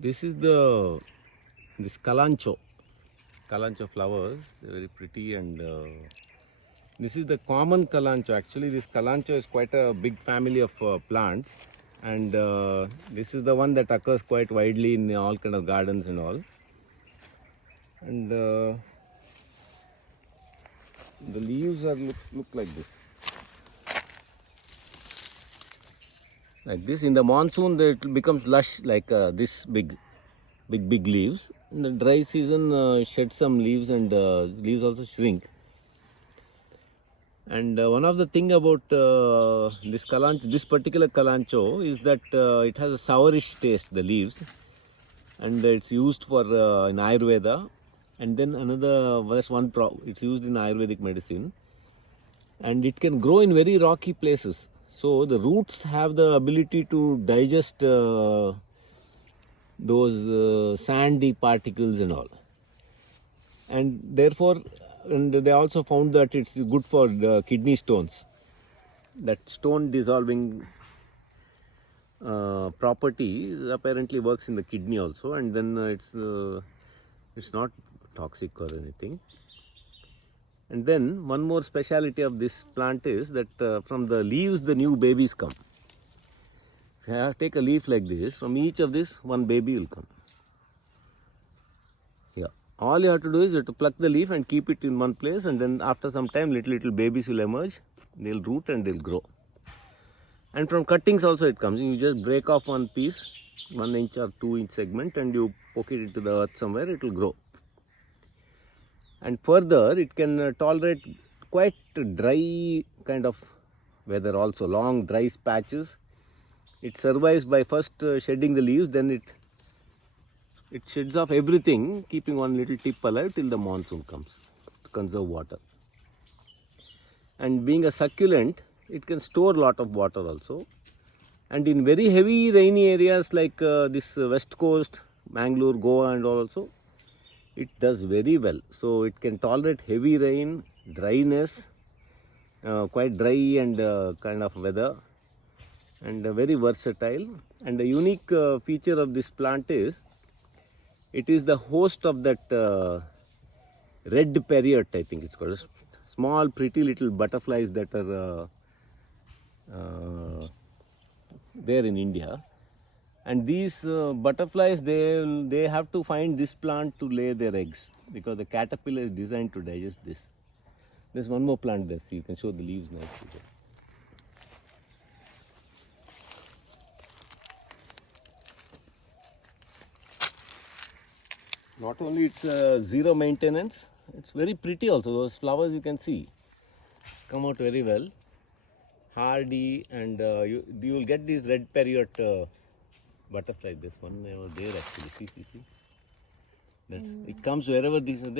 This is this Kalancho flowers. They're very pretty, and this is the common Kalancho. Actually, this Kalancho is quite a big family of plants, and this is the one that occurs quite widely in all kind of gardens and all. And the leaves are look like this. Like this. In the monsoon, it becomes lush, like this big leaves. In the dry season, shed some leaves, and leaves also shrink. And one of the thing about this particular Kalancho is that it has a sourish taste, the leaves, and it's used for in Ayurveda. And then it's used in Ayurvedic medicine, and it can grow in very rocky places. So the roots have the ability to digest those sandy particles and all, and therefore, and they also found that it's good for the kidney stones. That stone dissolving property apparently works in the kidney also, and then it's not toxic or anything. And then one more speciality of this plant is that from the leaves the new babies come. If you take a leaf like this, from each of this one baby will come. Yeah, all you have to do is you have to pluck the leaf and keep it in one place, and then after some time little babies will emerge. They'll root and they'll grow. And from cuttings also it comes. You just break off one piece, 1 inch or 2 inch segment, and you poke it into the earth somewhere, it will grow. And further, it can tolerate quite dry kind of weather also, long dry patches. It survives by first shedding the leaves, then it sheds off everything, keeping one little tip alive till the monsoon comes to conserve water. And being a succulent, it can store a lot of water also. And in very heavy rainy areas like this west coast, Mangalore, Goa and all also, it does very well. So it can tolerate heavy rain, dryness, quite dry and kind of weather, and very versatile. And the unique feature of this plant is, it is the host of that red peridot, I think it's called. Small pretty little butterflies that are there in India. And these butterflies, they have to find this plant to lay their eggs, because the caterpillar is designed to digest this. There's one more plant there, so you can show the leaves nicely. Not only it's zero maintenance, it's very pretty also. Those flowers you can see, it's come out very well, hardy, and you will get these red peridot butterfly. This one over there actually, see. It comes wherever these are there.